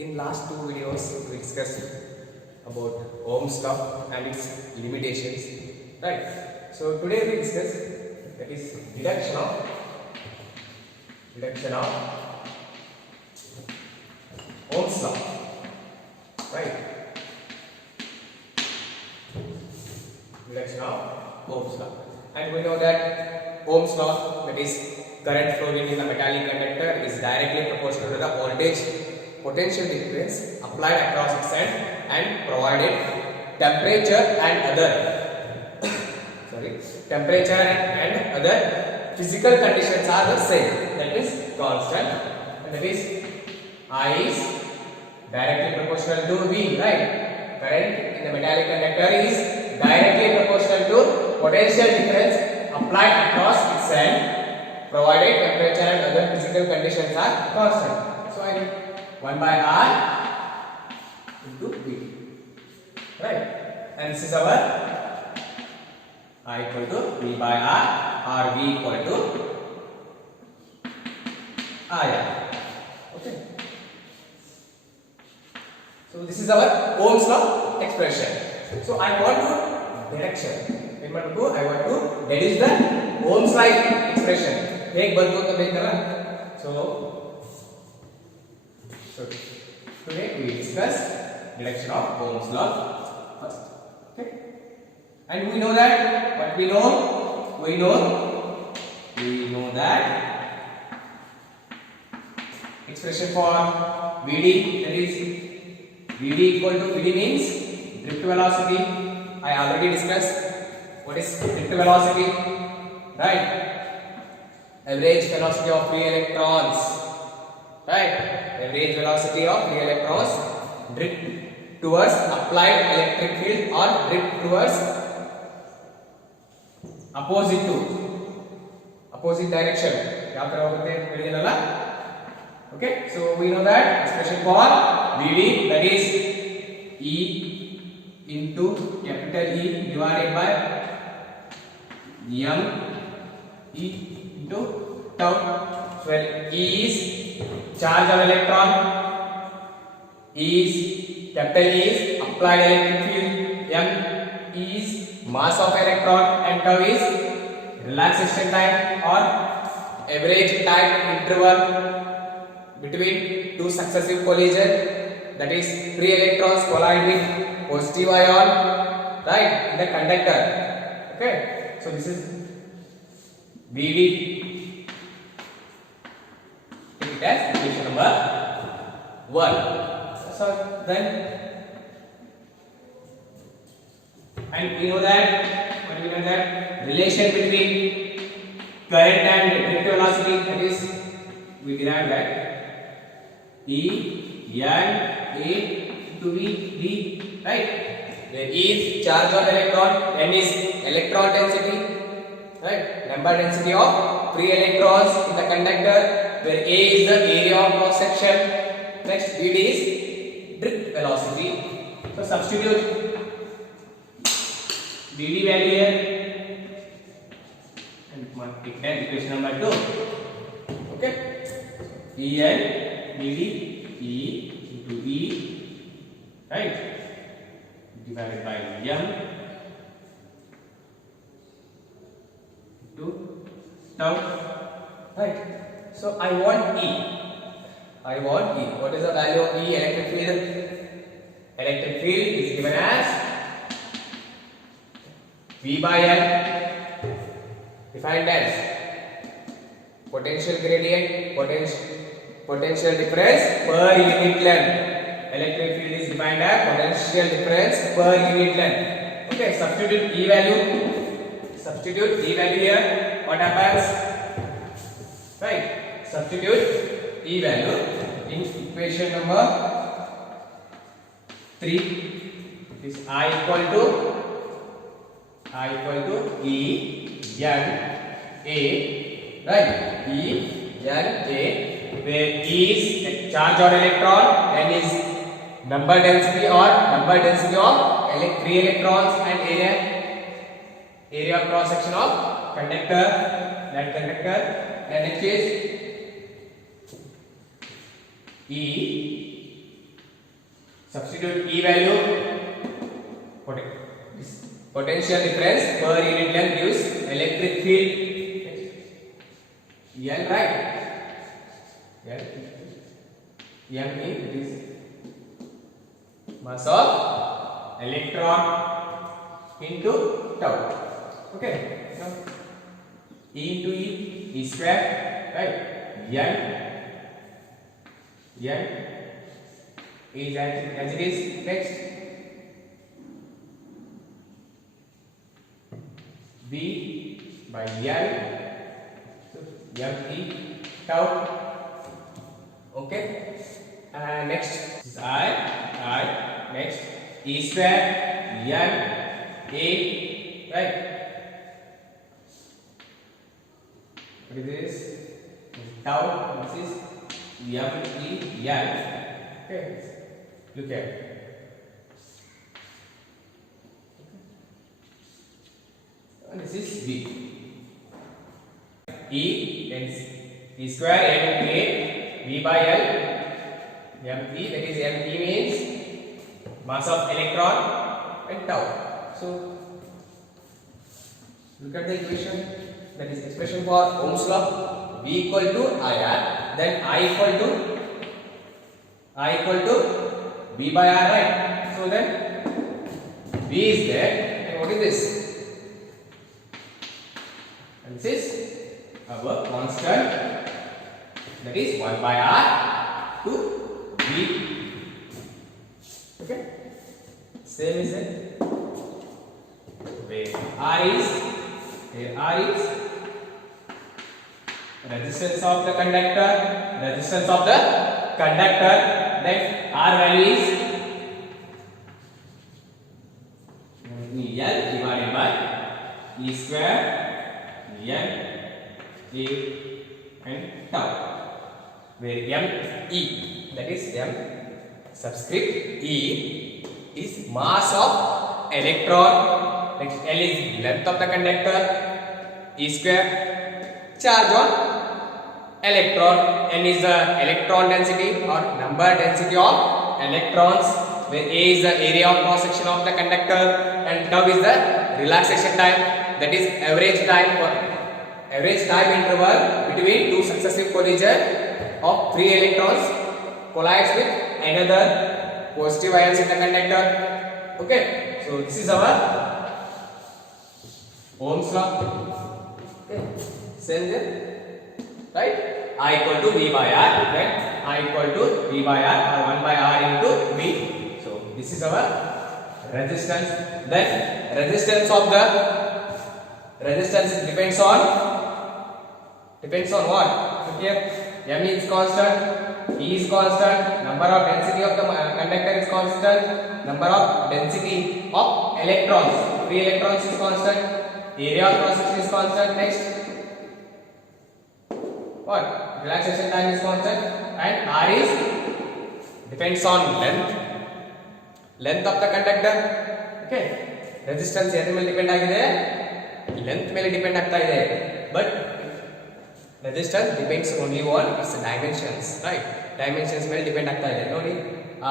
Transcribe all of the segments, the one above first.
In last two videos, we discussed about Ohm's law and its limitations, right? So today we discuss that is deduction of Ohm's law, right? Deduction of Ohm's law, and we know that Ohm's law, that is current flowing in the metallic conductor, is directly proportional to the voltage potential difference applied across its end and provided temperature and other physical conditions are the same, that is constant, and that is I is directly proportional to V, right? Current in the metallic conductor is directly proportional to potential difference applied across its end provided temperature and other physical conditions are constant. So I need 1 by R into V, right? And this is our I equal to V by R or V equal to IR. Okay. So this is our Ohm's law expression. So I want to direction. I want to deduce the Ohm's law expression. Take bantu to make So today we discuss deduction of Ohm's law first. Okay. And we know that what we know that expression for Vd, that is Vd equal to Vd means drift velocity. I already discussed what is drift velocity, right? Average velocity of free electrons, right? Average velocity of free electrons drift towards applied electric field or drift towards opposite direction. Okay, so we know that expression for Vd, that is E into capital E divided by m E into tau. So E is charge of electron, capital E is applied electric field, m is mass of electron, and tau is relaxation time or average time interval between two successive collision, that is free electrons collide with positive ion, right, in the conductor. Okay, so this is Vd. Take it as equation number 1. So then, and we know that relation between current and drift velocity, that is we derive that E n A to V D, right? Where E is charge on electron, n is electron density, right? Number density of free electrons in the conductor, where A is the area of cross section. Next, Vd is drift velocity. So substitute Vd value here and take that equation number 2. Okay, En Vd E into E, right, divided by m into tau, right? So I want E. What is the value of E? Electric field. Electric field is given as V by L, defined as potential gradient, potential difference per unit length. Electric field is defined as potential difference per unit length. Okay, substitute E value here. What happens? Right, substitute E value in equation number 3. This I equal to E n A, right? E n A, where E is charge on electron, n is number density of free electrons, and area cross section of conductor, and next is E Substitute E value. Potential difference per unit length gives electric field. L, right? L. M is mass of electron into tau. Okay. Now E into E square, right? N is as it is. Next, B by L, so M E tau. Okay. And next is I. Next E square N A, right? What is this? Tau. This is M E N. Okay. Look at. And this is V. E and E square M A V by L. M E, that is M E means mass of electron and tau. So look at the equation, that is expression for Ohm's law. V equal to IR, then I equal to V by R, right? So then V is there, and what is this? And this is our constant, that is 1 by R to V. Okay, same is it. Where R is resistance of the conductor, then R value is L divided by E square N A and tau, where M E, that is M subscript E is mass of electron, next L is length of the conductor, E square charge on electron, N is the electron density or number density of electrons, where A is the area of cross section of the conductor, and tau is the relaxation time, that is average time interval between two successive collision of free electrons collides with another positive ions in the conductor. Okay, so this is our Ohm's law. Okay, same there, right? I equal to V by R, then I equal to V by R or 1 by R into V. So this is our resistance. Then resistance depends on what? Here M is constant, E is constant, number of density of the conductor is constant, number of density of electrons, free electrons is constant, area of cross section is constant. Next, what? Relaxation time is constant, and R is depends on length of the conductor. Okay, resistance ಎದ್ರ ಮೇಲೆ depend ಆಗಿದೆ, length ಮೇಲೆ depend ಆಗ್ತಾ ಇದೆ, but resistance depends only on its dimensions, right? Dimensions ಮೇಲೆ depend ಆಗ್ತಾ ಇದೆ. ನೋಡಿ,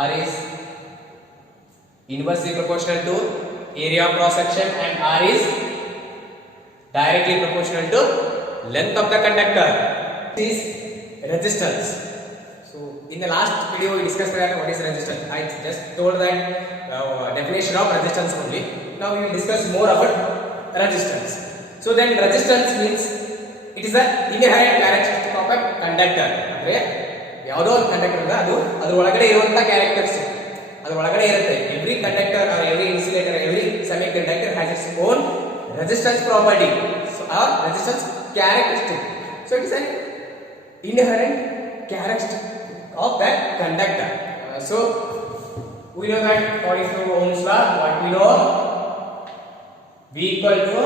R is inversely proportional to area of cross section and R is directly proportional to length of the conductor. This is resistance. So in the last video we discussed what is resistance. I just told that definition of resistance only. Now we will discuss more about resistance. So then resistance means it is the inherent characteristic of a conductor. ಅಂದ್ರೆ ಯಾವುದೋ ಒಂದು conductor ಇದೆ, ಅದು ಅದರ ಒಳಗಡೆ ಇರುವಂತ characters ಅದರ ಒಳಗಡೆ ಇರುತ್ತೆ. Every conductor or every insulator, every semiconductor has its own resistance property, so or resistance characteristic. So it is an inherent characteristic of that conductor. So we know that according to Ohm's law, what we know, V equal to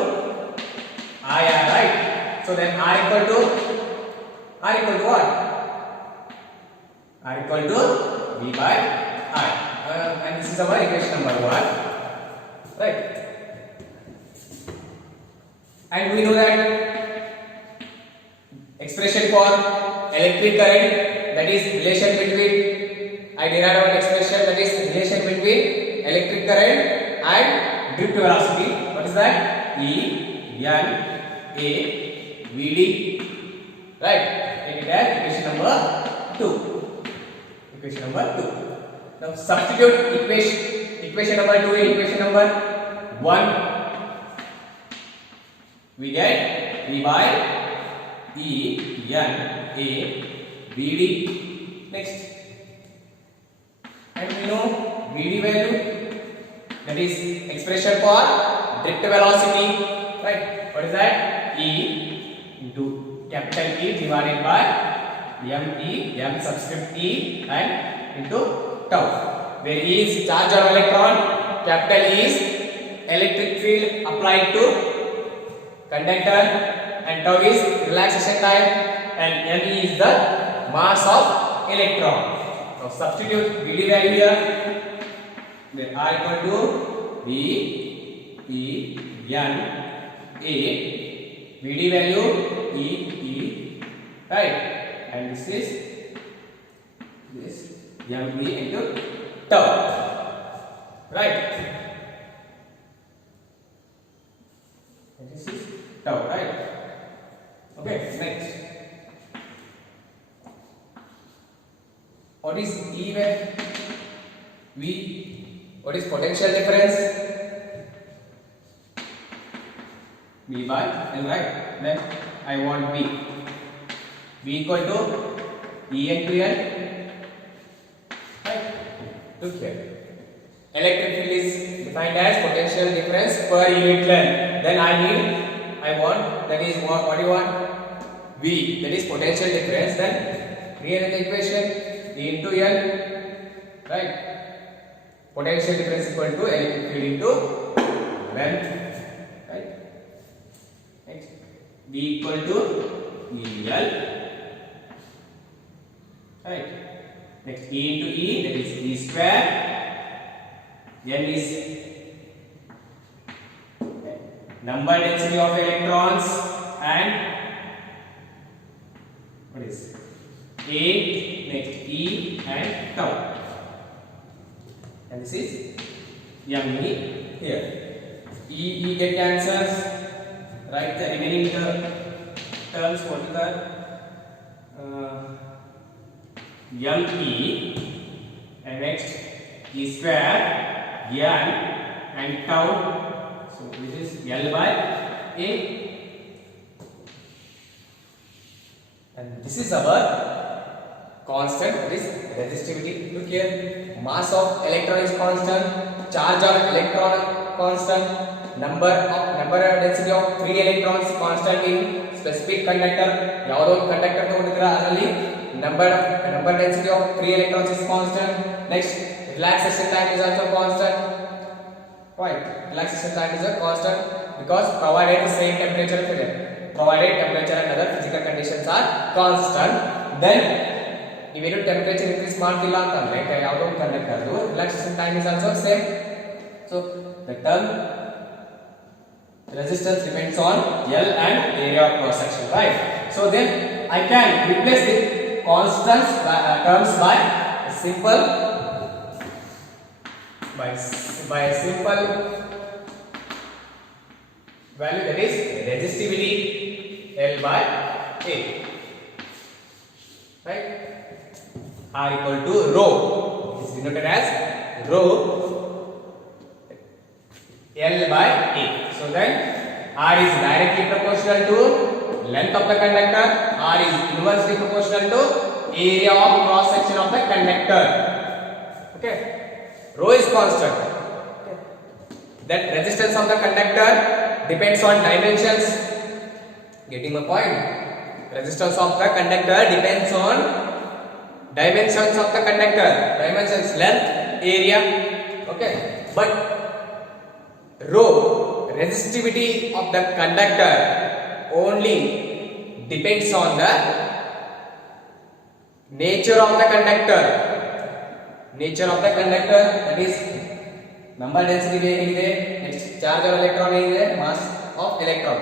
IR, right? So then R equal to what? R equal to V by R, and this is our equation number 1, right? And we know that expression for electric current, that is relation between I derived one expression, that is relation between electric current and drift velocity. What is that? E N A V D. Right? Take it as equation number 2. Equation number 2. Now substitute equation number 2 in equation number 1. We get V by E N A V D. Next, and we know V D value, that is expression for drift velocity, right? What is that? E into capital E divided by M subscript E and into tau, where E is charge of electron, capital E is electric field applied to conductor, and tau is relaxation time, and M is the mass of electron. So substitute V D value here, where R equal to V E N A, V D value E, right? And this is M E into tau, right? And this is tau, right? Okay, next. What is E when V? What is potential difference? V by L, right? Then I want V. V equal to E into L, right? Look here. Electric field is defined as potential difference per unit length. Then I want, that is what do you want? V, that is potential difference. Then rewrite the equation. E into L, right? Potential difference equal to electric field into length, right? Next, V equal to EL, right? Next, E into E, that is E square. N is number density of electrons, and what is A? Next, E and tau, and this is M E here. E get cancels, write the remaining terms. What is that? M E, and next E square, N and tau. So this is L by A, and this is our constant, that is resistivity. Look here, mass of electron is constant, charge of electron constant, number density of free electrons constant in specific conductor. Yavado conductor togondira adರಲ್ಲಿ number density of free electrons is constant. Next, relaxation time is also constant, right? Relaxation time is a constant because provided same temperature and other physical conditions are constant. Then ಇವೆರಡು temperature increase ಮಾಡ್ತಿಲ್ಲ ಅಂತಂದ್ರೆ ಯಾವುದೋ ಒಂದು ಕಂಡಕ್ಟರ್ದು relaxation time is also same. So the term resistance depends on L and area of cross section, right? So then I can replace the constants terms by a simple value, that is resistivity L by A, right? R equal to rho, it is denoted as rho L by A. So then R is directly proportional to length of the conductor, R is inversely proportional to area of cross section of the conductor. Okay, rho is constant. Okay, that resistance of the conductor depends on dimensions. Getting my point? Resistance of the conductor depends on dimensions of the conductor, dimensions, length, area. Okay, but rho, resistivity of the conductor, only depends on the nature of the conductor. Nature of the conductor, that is number density ಹೇಗಿದೆ, next charge of electron ಹೇಗಿದೆ, mass of electron.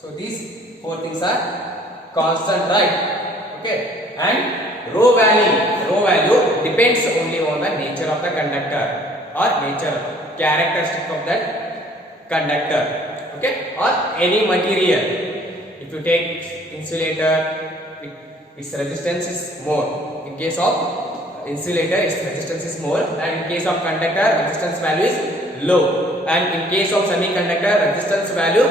So these four things are constant, right? Okay, and rho value rho value depends only on the nature of the conductor or nature characteristic of that conductor, okay, or any material. If you take insulator, its resistance is more. In case of insulator, its resistance is more, and in case of conductor, resistance value is low, and in case of semiconductor, resistance value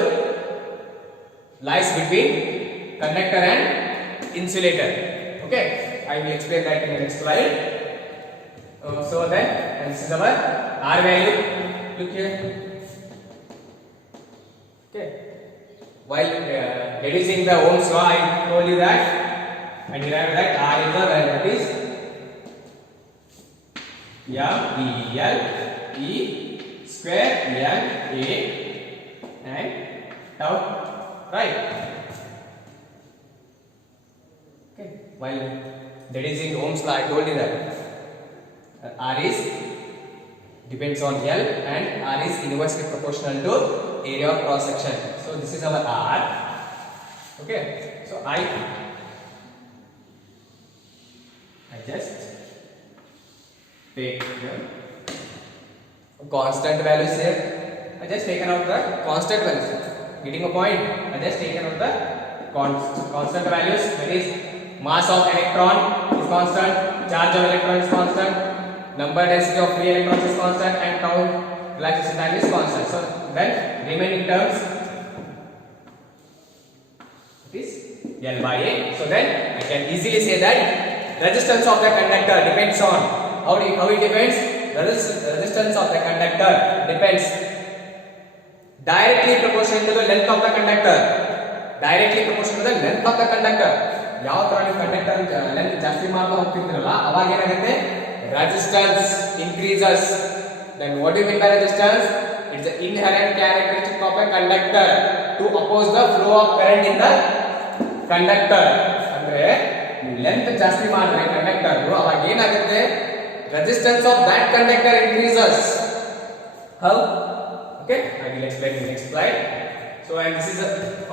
lies between conductor and insulator. Okay, I will explain that in the next slide. So then, and this is our R value. Look here. Okay, while reducing the Ohm's law, I told you that I derived that R is the value, that is M E square N A and tau, right? Okay, while reducing Ohm's law, I told you that R is depends on L and R is inversely proportional to area of cross section. So this is our R. Okay, so I just take the constant values here. I just taken out the constant values. Getting a point? I just taken out the constant values. That is, mass of electron is constant, charge of electron is constant, number density of free electrons is constant, and tau relaxation time is constant. So then remaining terms it is L by A. So then I can easily say that resistance of the conductor depends on how it depends. Resistance of the conductor depends directly proportional to the length of the conductor. Directly proportional to the length of the conductor. ಯಾವ ತರ ನೀವು conductor length ಜಾಸ್ತಿ ಮಾಡ್ತಾ ಹೋಗ್ತಿರ್ತೀರಲ್ಲ ಅವಾಗ ಏನಾಗುತ್ತೆ, resistance increases. Then what do you mean by resistance? It's the inherent characteristic of a conductor to oppose the flow of current in the conductor. ಅಂದ್ರೆ length ಜಾಸ್ತಿ ಮಾಡಿದ್ರೆ ಕಂಡಕ್ಟರ್ ಅವಾಗ ಏನಾಗುತ್ತೆ, resistance of that conductor increases. How? Okay, I will explain in the next slide. So, and this is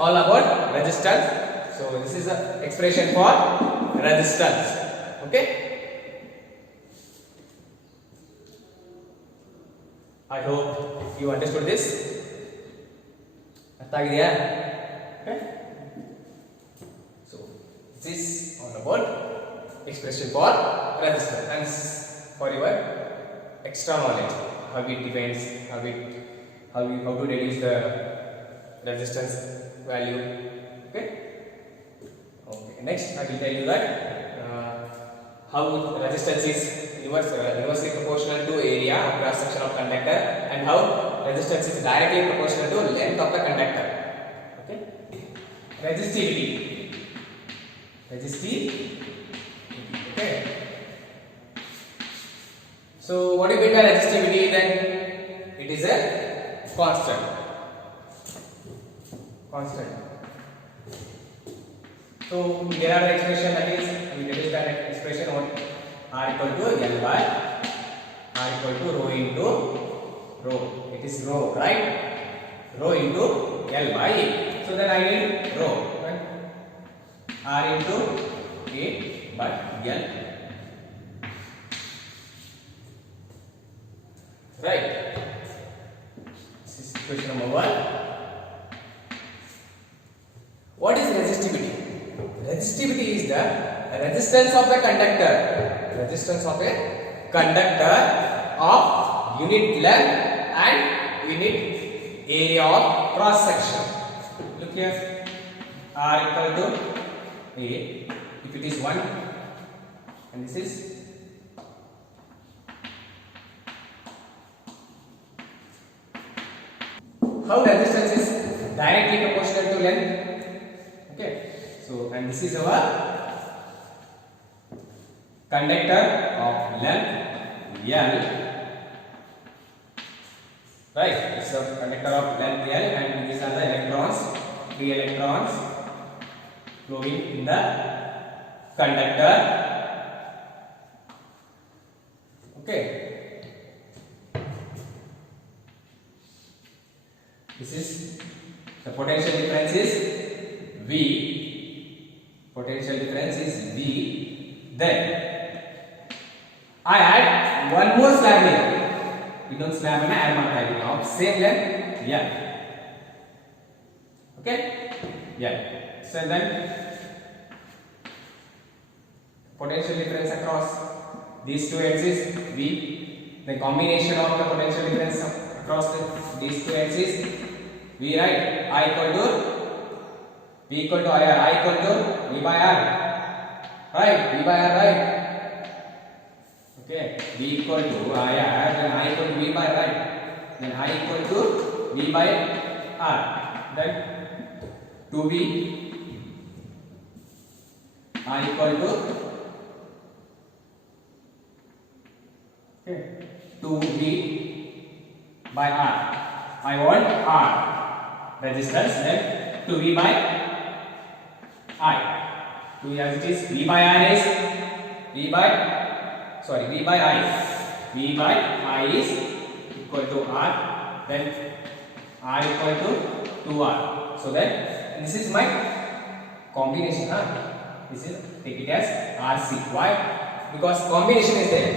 all about resistance. So, this is the expression for resistance. Okay. I hope you understood this. ಅರ್ಥ ಆಗಿದೆಯಾ? Okay. So, this is all about expression for resistance, and this is for your extra knowledge. How it depends, how to reduce the resistance value. Okay. Okay. Next, I will tell you that how resistance is inversely proportional to area of cross section of conductor, and how resistance is directly proportional to length of the conductor. Okay. Resistivity. Okay. So what do you mean by resistivity? Then it is a constant. So there are the expression, that is we reduce that expression on R equal to L by R equal to rho into rho. It is rho, right? Rho into L by A. So then I need rho, right? R into A by L. Right? This is question number 1. What is resistivity? Resistivity is the resistance of the conductor. Resistance of a conductor of unit length and unit area of cross section. Look here. R equal to A. If it is 1, and this is how resistance is directly proportional to length. Okay, so and this is our conductor of length L, right? It's a conductor of length L, and these are the electrons, free electrons flowing in the conductor. Okay. This is the potential difference is V. Potential difference is V. Then ಇನ್ನೊಂದು slab ಅನ್ನು add ಮಾಡ್ತಾ ಇದೀವಿ of same length L. Okay, L. So then potential difference across these two axes V, the combination of the potential difference across these two axes V, right? I equal to V equal to IR, I equal to V by R, right? V by R, right? Okay, V equal to IR, then I equal to V by R, right? Then I equal to V by R, then 2V I equal to 2V by R. I want R resistance, then 2V by I. 2 as it is, V by R is V by I. V by I is equal to R, then R equal to 2R. So then this is my combination. This is, take it as RC. Why? Because combination is there.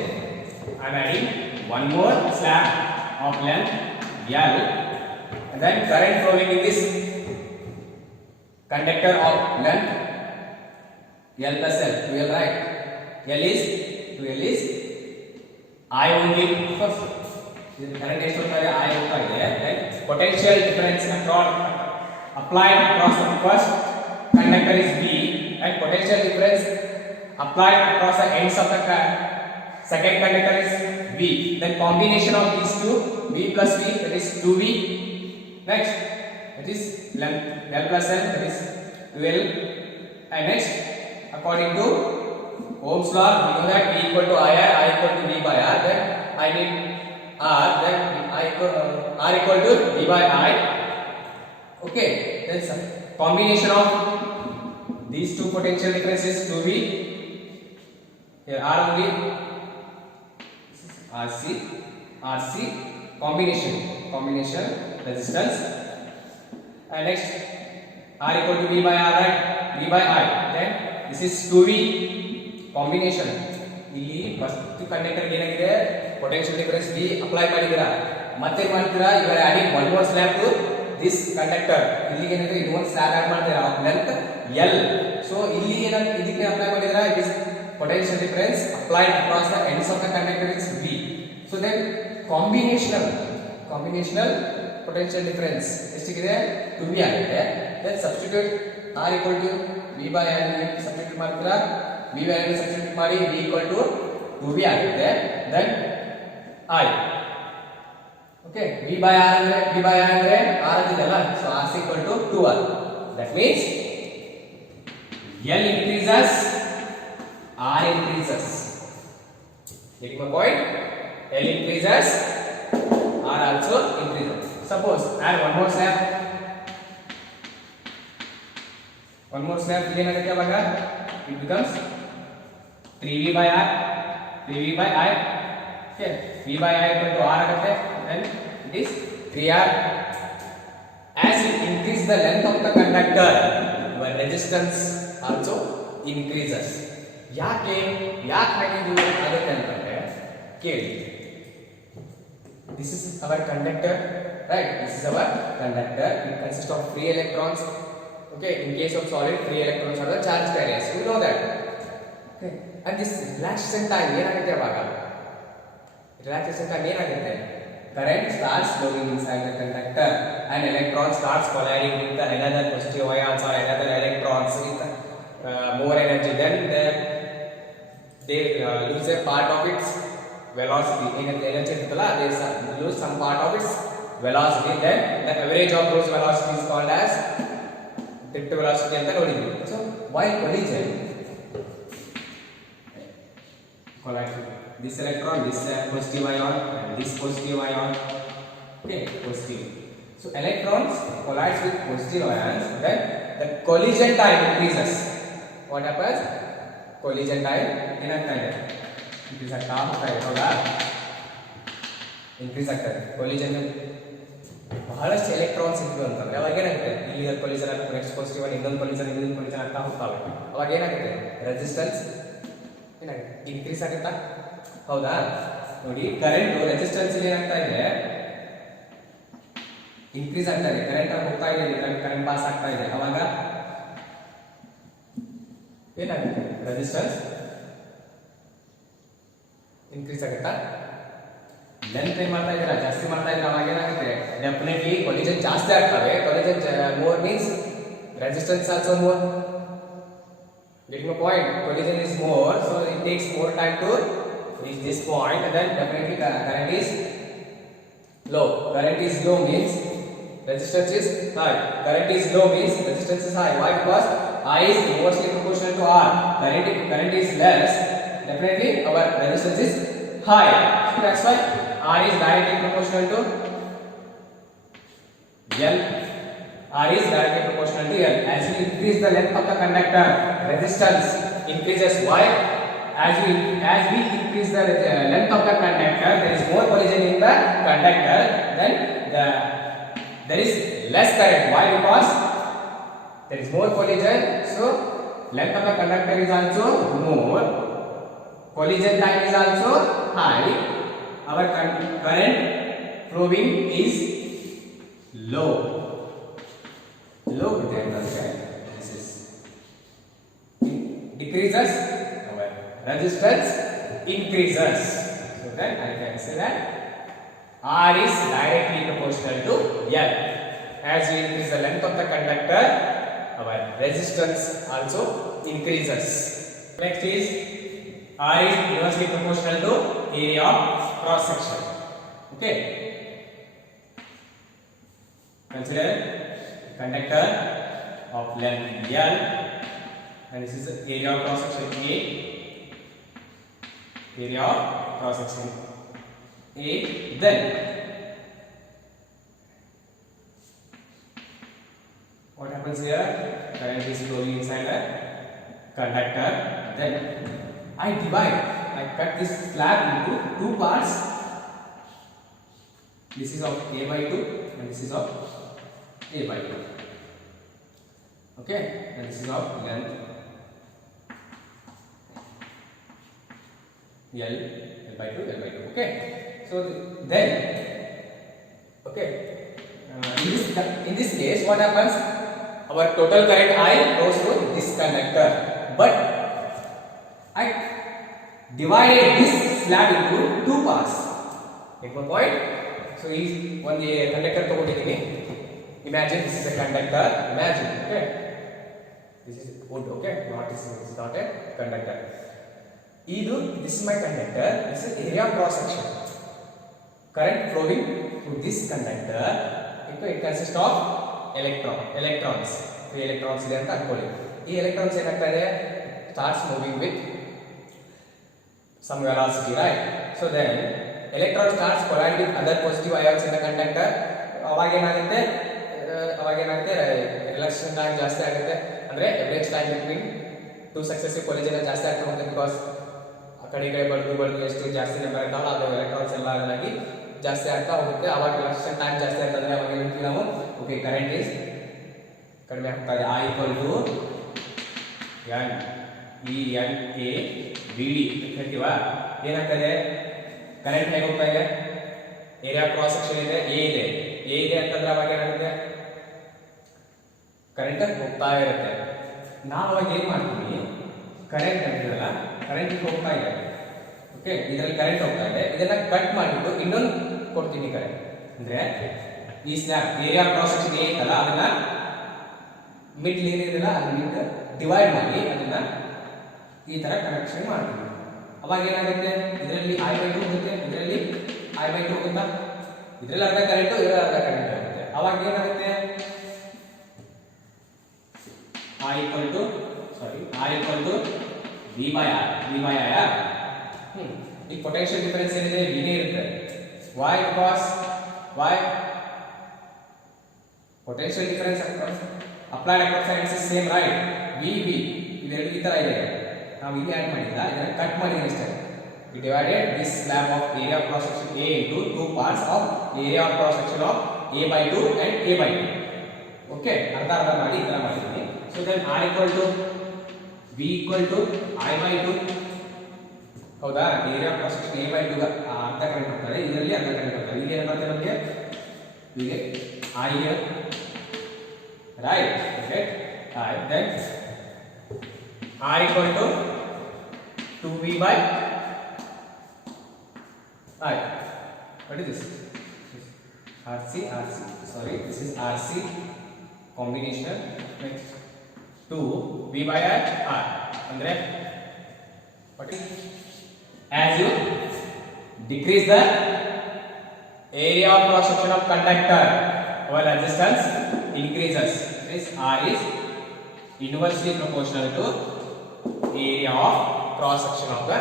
I am adding one more slab of length L, and then current flowing in this conductor of length L plus L, 2L, right? L is I only. First, current ಎಷ್ಟು ಹೋಗ್ತಾ ಇದೆ? I ಹೋಗ್ತಾ ಇದೆ. Then potential difference applied across the first conductor is V, and potential difference applied across the ends of the second conductor is V. Then combination of these two, V plus V, that is 2V. Next, that is length L plus L, that is 12. And next, according to Ohm's law, we know that V equal to IR, I equal to V by R. Then I need R, then R equal to V by I. Okay, then combination of these two potential differences 2V. Here R only. RC combination resistance, and next R equal to V by R, right? V by I. Then this is 2V combination. ಇಲ್ಲಿ first conductor ಏನಾಗಿದೆ potential difference V apply ಮಾಡಿದಿರಾ, ಮತ್ತೆ ಏನು ಮಾಡ್ತೀರಾ, you are adding one more slab to this conductor. ಇಲ್ಲಿಗೆ ಏನಿದೆ ಇನ್ನೊಂದು slab add ಮಾಡ್ತೀರಾ ಆಫ್ ಲೆಂತ್ L. ಸೊ ಇಲ್ಲಿ ಏನಾಗುತ್ತೆ, ಇದಕ್ಕೆ ಅಪ್ಲೈ ಮಾಡಿದಿರಾ, it is potential difference applied across the ends of the conductor is V. So then combinational potential difference ಎಷ್ಟಿದೆ 2V ಆಗಿದೆ. Then substitute R equal to V by R substitute ಮಾಡ್ತೀರಾ, V by R substitute ಮಾಡಿ V equal to 2V ಆಗುತ್ತೆ. Then I, okay, V by R ಅಂದ್ರೆ R ಅಂತಿದೆಲ್ಲ, so R is equal to 2R. That means L increases, R increases. Getting my point? L increases, R also increases. Suppose add one more slab. ಏನಾಗುತ್ತೆ ಅವಾಗ? It becomes 3V by R, 3V by I. Okay, V by I equal to R ಆಗುತ್ತೆ. Then it is 3R. As you increase the length of the conductor, your resistance also increases. ಯಾಕೆ ಹಾಗಿದ್ದು ಆಗುತ್ತೆ ಅಂತಂದ್ರೆ ಕೇಳಿ. This is our conductor, right? This is our conductor. It consists of free electrons. Okay, in case of solid, free electrons are the charge carriers. You know that. Okay, and this relaxation time ಏನಾಗುತ್ತೆ ಅವಾಗ? Relaxation time ಏನಾಗುತ್ತೆ? Current starts flowing inside the conductor, and electron starts colliding with another positive ions or another electrons with more energy. Then they lose a part of its velocity. Energy ಇರುತ್ತಲ್ಲ, they lose some part of its velocity. Then the average of those velocities is called as drift velocity ಅಂತ ನೋಡಿದ್ವಿ. So while collision collide this electron, this positive ion, and this positive ion, okay, positive. So electrons collides with positive ions, then the collision time increases. What happens? Collision time ಏನಾಗ್ತಾ ಇದೆ? increase ಆಗ್ತಾ ಹೋಗ್ತಾ ಹೌದಾ? increase ಆಗ್ತದೆ. collision ಬಹಳಷ್ಟು electrons ಇತ್ತು ಅಂತಂದ್ರೆ ಅವಾಗ ಏನಾಗುತ್ತೆ, ಇಲ್ಲಿ ಕೊಲಿಷನ್ ಆಗುತ್ತೆ, ನೆಕ್ಸ್ಟ್ ಪಾಸಿಟಿವ್ ಇನ್ನೊಂದು ಕೊಲಿಷನ್ ಆಗ್ತಾ ಹೋಗ್ತಾವೆ. ಅವಾಗ ಏನಾಗುತ್ತೆ, ರೆಸಿಸ್ಟೆನ್ಸ್ ಏನಾಗುತ್ತೆ, ಇನ್ಕ್ರೀಸ್ ಆಗುತ್ತಾ, ಹೌದಾ? ನೋಡಿ ಕರೆಂಟ್ ರೆಸಿಸ್ಟೆನ್ಸ್ ಏನಾಗ್ತಾ ಇದೆ ಇನ್ಕ್ರೀಸ್ ಆಗ್ತಾ ಇದೆ, ಕರೆಂಟ್ ಹೋಗ್ತಾ ಇದೆ, ಕರೆಂಟ್ ಪಾಸ್ ಆಗ್ತಾ ಇದೆ, ಅವಾಗ ಏನಾಗುತ್ತೆ ರೆಸಿಸ್ಟೆನ್ಸ್ ಇನ್ಕ್ರೀಸ್ ಆಗುತ್ತಾ. ಲೆಂತ್ ಏನ್ ಮಾಡ್ತಾ ಇದ್ದೀರಾ ಜಾಸ್ತಿ ಮಾಡ್ತಾ ಇದ್ರೆ ಅವಾಗ ಏನಾಗುತ್ತೆ ಡೆಫಿನೆಟ್ಲಿ ಕೊಲಿಜನ್ ಜಾಸ್ತಿ ಆಗ್ತವೆ. Collision more means resistance also more. Getting a point, collision is more, so it takes more time to reach this point, and then definitely current is low. Current is low means resistance is high. Current is low means resistance is high. Why? Because I is inversely proportional to R. Current is less, definitely our resistance is high. So that's why R is directly proportional to L. R is directly proportional to L. As you increase the length of the conductor, resistance increases. Why? As we increase the length of the conductor, there is more collision in the conductor. Then there is less current. Why? Because there is more collision. So length of the conductor is also more. Collision time is also high. Our current flowing is low. Low this is decreases, our resistance increases. So then I can say that R is directly proportional to L. As we increase the length of the conductor, our resistance also increases. Next is R is inversely proportional to area of cross section. Okay. Consider conductor of length L, and this is the area of cross section A. Area of cross section A. Then what happens here? Current is flowing inside the conductor. Then I cut this slab into two parts. This is of A by 2 and this is of A by 2. Okay, and this is of length L by 2, L by 2. Okay, so then okay, in this case what happens? Our total current I goes to this conductor, but I divided this slab into two parts. Take one point. So one the conductor ತಗೊಂಡಿದ್ದೀನಿ. Imagine this is a conductor. Imagine, okay. This is wood, okay. This is not a conductor. This is my conductor. This is area of cross section. Current flowing through this conductor. It consists of electrons. So electrons ಇದೆ ಅಂತ ಅನ್ಕೊಳ್ಳಿ. ಈ electrons ಏನಾಗ್ತದೆ starts moving with some velocity, right? So then electron starts colliding with other positive ions in the conductor. ಅವಾಗ ಏನಾಗುತ್ತೆ ರಿಲಕ್ಟೇಷನ್ time ಜಾಸ್ತಿ ಆಗುತ್ತೆ, ಅಂದ್ರೆ average time between two successive collision ಜಾಸ್ತಿ ಆಗ್ತಾ ಹೋಗುತ್ತೆ. ಬಿಕಾಸ್ ಆ ಕಡೆ ಬಡ್ದು ಎಷ್ಟು ಜಾಸ್ತಿ ನಂಬರ್ ಇರ್ತಾವಲ್ಲ ಅದು ಎಲೆಕ್ಟ್ರಾನ್ಸ್ ಎಲ್ಲ ಆಗಿ ಜಾಸ್ತಿ ಆಗ್ತಾ ಹೋಗುತ್ತೆ. ಅವಾಗ ರಿಲಕ್ಟೇಷನ್ ಟೈಮ್ ಜಾಸ್ತಿ ಆಗ್ತದೆ. ಅವಾಗ ಏನಂತೀವಿ ನಾವು ಓಕೆ ಕರೆಂಟ್ ಈಸ್ ಕಡಿಮೆ ಆಗ್ತಾ ಇದೆ. I equal to N E N A B D ಅಂತ ಹೇಳ್ತೀವಾ. ಏನಾಗ್ತದೆ ಕರೆಂಟ್ ಹೇಗೆ ಹೋಗ್ತಾ ಇದೆ? ಏರಿಯಾ ಕ್ರಾಸ್ ಸೆಕ್ಷನ್ ಇದೆ, ಎ ಇದೆ ಅಂತಂದ್ರೆ ಅವಾಗ ಏನಾಗುತ್ತೆ ಕರೆಂಟ್ ಹೋಗ್ತಾ ಇರುತ್ತೆ. ನಾವು ಅವಾಗ ಏನ್ ಮಾಡ್ತೀವಿ, ಕರೆಂಟ್ ಅಂತಿರಲ್ಲ, ಕರೆಂಟ್ ಹೋಗ್ತಾ ಇದೆ, ಓಕೆ, ಇದರಲ್ಲಿ ಕರೆಂಟ್ ಹೋಗ್ತಾ ಇದೆ, ಇದನ್ನ ಕಟ್ ಮಾಡಿಬಿಟ್ಟು ಇನ್ನೊಂದು ಕೊಡ್ತೀನಿ ಕರೆಂಟ್. ಅಂದ್ರೆ ಈ ಸ್ನ್ಯಾಪ್ ಏರಿಯಾ ಕ್ರಾಸ್ ಸೆಕ್ಷನ್ ಏ ಇತ್ತಲ್ಲ ಅದನ್ನ ಮಿಡ್ ಏನಿದೆಯಲ್ಲ ಅದನ್ನ ಡಿವೈಡ್ ಮಾಡಿ ಅದನ್ನ ಈ ತರ ಕನೆಕ್ಷನ್ ಮಾಡ್ತೀವಿ. ಅವಾಗ ಏನಾಗುತ್ತೆ ಇದರಲ್ಲಿ I/2 ಹೋಗುತ್ತೆ, ಇದರಲ್ಲಿ I/2 ಹೋಗುತ್ತಾ, ಇದರಲ್ಲಿ ಅರ್ಧ ಕರೆಂಟು ಇದರಲ್ಲಿ ಅರ್ಧ ಕರೆಂಟ್ ಆಗುತ್ತೆ. ಅವಾಗ ಏನಾಗುತ್ತೆ I equal to V by R. ಈ ಪೊಟೆನ್ಷಿಯಲ್ ಡಿಫರೆನ್ಸ್ ಏನಿದೆ V ನೇ ಇರುತ್ತೆ. Why? Because potential difference applied across sides is same, right? VB ಇದೆರಡು ಈ ತರ ಇದೆ. ನಾವು ಇಲ್ಲಿ ಆಡ್ ಮಾಡಿಲ್ಲ, ಇದನ್ನ ಕಟ್ ಮಾಡಿದ್ದೀನಿ ಅಷ್ಟೇ. We divided this slab of area of cross section A into two parts of area of cross section of A/2 and A/2. Okay, ಅರ್ಧ ಮಾಡಿ ಈ ತರ ಮಾಡಿದ್ದೀನಿ. So then R equal to V equal to I/2. ಹೌದಾ? Area cross section A/2 ಅರ್ಧ current ಹೋಗ್ತಾರೆ, ಇದರಲ್ಲಿ ಅರ್ಧ ಕರೆಂಟ್ ಹೋಗ್ತಾರೆ. ಇಲ್ಲಿ ಏನು ಬರುತ್ತೆ ನಮಗೆ? ಹೀಗೆ I here, right? Okay, then R equal to 2V by I. What is this? RC. Sorry, this is RC combination. Next 2V by R. Andre what is? As you decrease the area of cross section of conductor, our resistance increases. This R is inversely proportional to area of cross section of the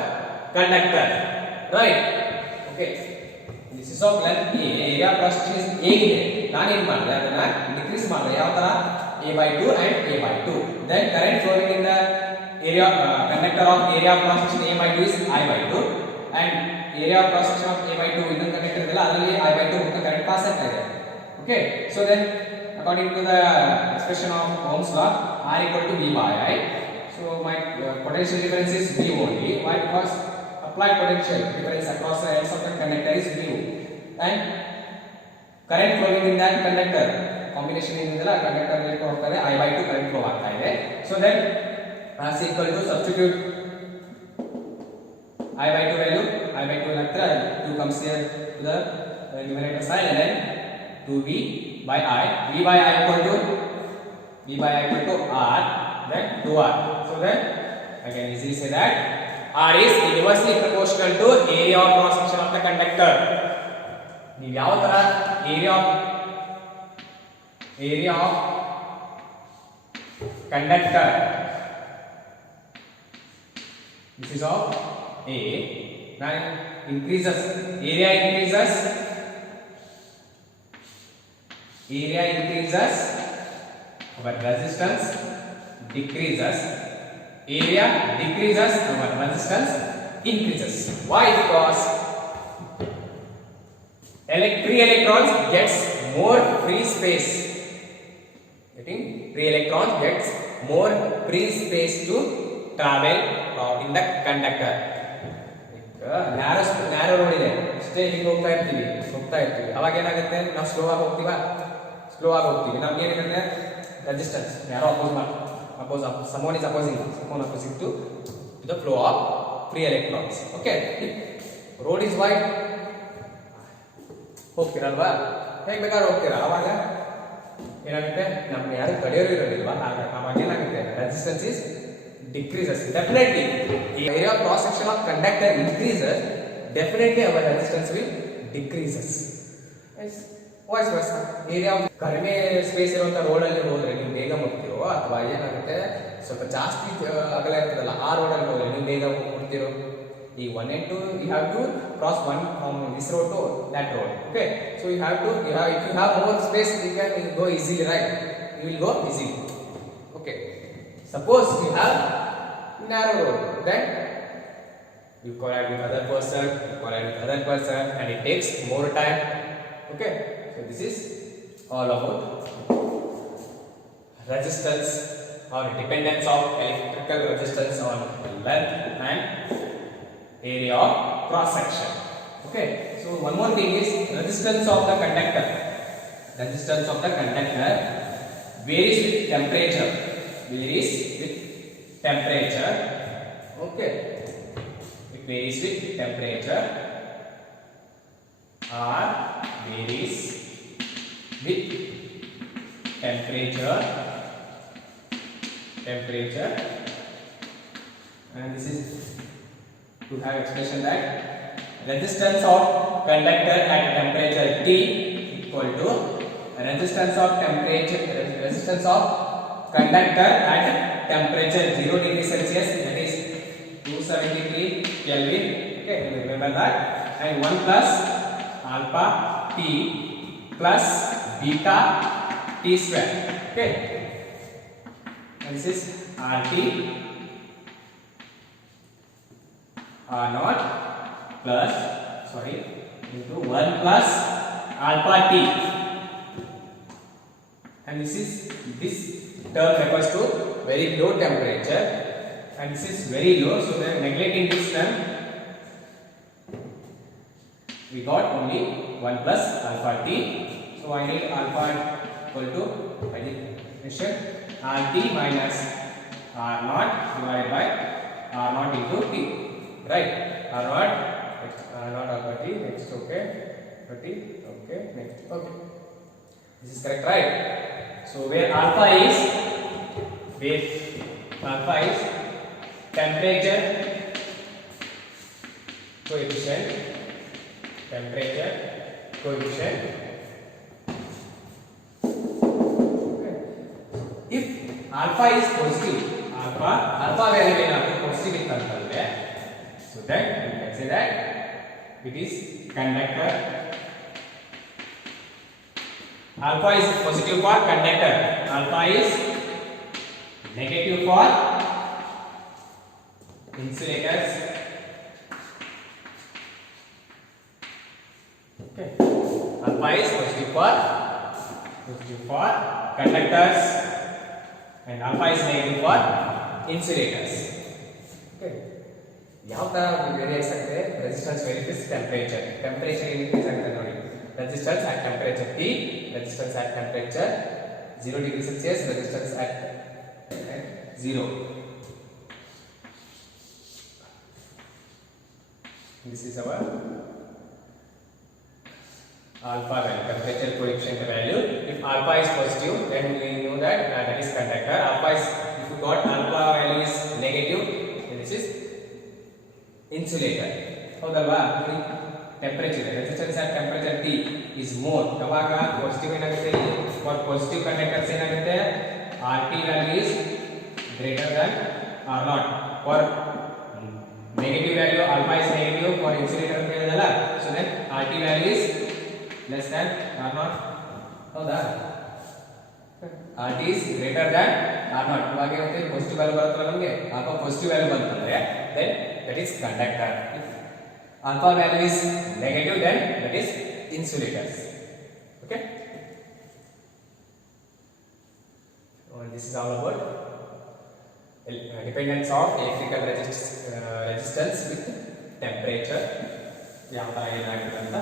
conductor, right? Okay, this is of length A. area of cross section is A ಇದೆ. ನಾನು ಏನು ಮಾಡಿದೆ, ಅದನ್ನ decrease ಮಾಡಿದೆ. ಯಾವ ತರ? A/2 and A/2. Then current flowing in the area conductor of area of cross section A/2 is I/2, and area of cross section of A/2 ಇನ್ನೊಂದು conductor ಇದೆಲ್ಲ ಅದರಲ್ಲಿ I/2 ಮುಖ ಕರೆಂಟ್ ಪಾಸ್ ಆಗ್ತಾ ಇದೆ. Okay, so then according to the expression of Ohm's law, R equal to V by I. So my potential difference is V only. Why? Because applied potential difference across the ends of the conductor is V, and current flowing in that conductor combination ಏನಿದೆಲ್ಲ conductor ಅಲ್ಲಿ ಹೋಗ್ತದೆ I/2 current flow ಆಗ್ತಾ ಇದೆ. So then R is equal to substitute I/2 value. I/2 hatra 2 comes here to the numerator side, and then 2V by I. V by I equal to R, then 2R. So then I can easily say that R is inversely proportional to area of cross section of the conductor. ನೀವು ಯಾವ ತರ area of conductor, this is of A, now increases, area increases, our resistance decreases, area decreases, our resistance increases. Why? Because free electrons gets more free space. Getting free electrons gets more free space to travel in the conductor. Narrow road ಇದೆ, ಅಷ್ಟೇ ಹಿಂಗೆ ಹೋಗ್ತಾ ಇರ್ತೀವಿ. ಅವಾಗ ಏನಾಗುತ್ತೆ, ನಾವು slow ಆಗಿ ಹೋಗ್ತೀವಿ. ನಮ್ಗೆ ಏನಿರುತ್ತೆ, ರೆಸಿಸ್ಟೆನ್ಸ್ ಯಾರೋ someone is opposing to the flow of free electrons. Okay, road is wide, ಹೋಗ್ತಿರಲ್ವಾ, ಹೇಗೆ ಬೇಕಾದ್ರೂ ಹೋಗ್ತೀರಾ. ಅವಾಗ ಏನಾಗುತ್ತೆ, ನಮ್ಗೆ ಯಾರು ತಡೆಯೋರು ಇರೋದಿಲ್ವಾ, ಅವಾಗ ಏನಾಗುತ್ತೆ, resistance is decreases. Definitely area of cross section of conductor increases, definitely our resistance will decreases. Yes, vice versa. area ಕಡಿಮೆ ಸ್ಪೇಸ್ ಇರುವಂತ ರೋಡ್ ಅಲ್ಲಿ ಹೋದ್ರೆ ನೀವು ಬೇಗ ಮುಟ್ತಿರೋ, ಅಥವಾ ಏನಾಗುತ್ತೆ ಸ್ವಲ್ಪ ಜಾಸ್ತಿ ಅಗಲ ಇರ್ತದಲ್ಲ ಆ ರೋಡ್ ಅಲ್ಲಿ ಹೋದ್ರೆ ನೀವು ಬೇಗ ಮುಟ್ತಿರೋ. ಈ 1 and 2 you have to cross one from this road to that road. Okay, so if you have more space you can go easily, right? You will go easily. Okay, suppose you have narrow road, then you collide with other person, and it takes more time. Okay, so this is all about resistance or dependence of electrical resistance on length and area of cross section. Okay, so one more thing is resistance of the conductor. Resistance of the conductor varies with temperature. Okay, it varies with temperature, or varies with temperature, and this is to have expression that resistance of conductor at temperature T equal to resistance of conductor at temperature 0 degree Celsius, that is 273 Kelvin. Okay, remember that. And 1 plus alpha T plus beta T square. Okay, and this is RT R0 plus into 1 plus alpha T, and this term refers to very low temperature, and this is very low, so they are neglecting this term, we got only 1 plus alpha t. So I need alpha equal to by the equation rt minus r naught divided by r naught into t, right? R naught alpha t next, okay, t, okay, next, okay. This is correct, right? So where alpha is temperature coefficient, okay. If alpha is positive, alpha value ಏನಾಗುತ್ತೆ positive ಇತ್ತಂತಂದ್ರೆ, so that we can say that it is conductor. Alpha is positive for conductor, alpha is negative for insulators. Okay, alpha is positive for conductors and alpha is negative for insulators. Okay, ಯಾವ ತರ variate ಆಗುತ್ತೆ? Resistance ವೇರಿಯೇಟ್ಸ್ temperature increase ಆಗುತ್ತೆ ನೋಡಿ. Resistance at temperature T, resistance at temperature 0 degree Celsius, resistance at 0. This is our alpha value, temperature coefficient value. If alpha is positive, then we know that that is conductor. Alpha is, if you got alpha value is negative, then this is insulator. ಹೌದಲ್ವಾ? temperature, resistance at temperature T is more. ಯಾವಾಗ positive ಏನಾಗುತ್ತೆ? for positive conductors ಏನಾಗುತ್ತೆ? RT value is greater than R naught. for negative value alpha is negative for insulator ಅಂತ ಹೇಳಿದಲ್ಲ, so then RT value is less than R naught. ಹೌದಾ? RT is greater than R naught. ಇವಾಗ ಏನಾಗುತ್ತೆ? Positive value ಬರುತ್ತಲ್ಲ ನಮಗೆ, alpha positive value ಬಂತಂದ್ರೆ then that is conductor. Alpha value is negative, then that is insulators. Okay, so this is all about dependence of electrical resistance with temperature. ಯಾವ ತರ ಏನಾಗುತ್ತೆ ಅಂತ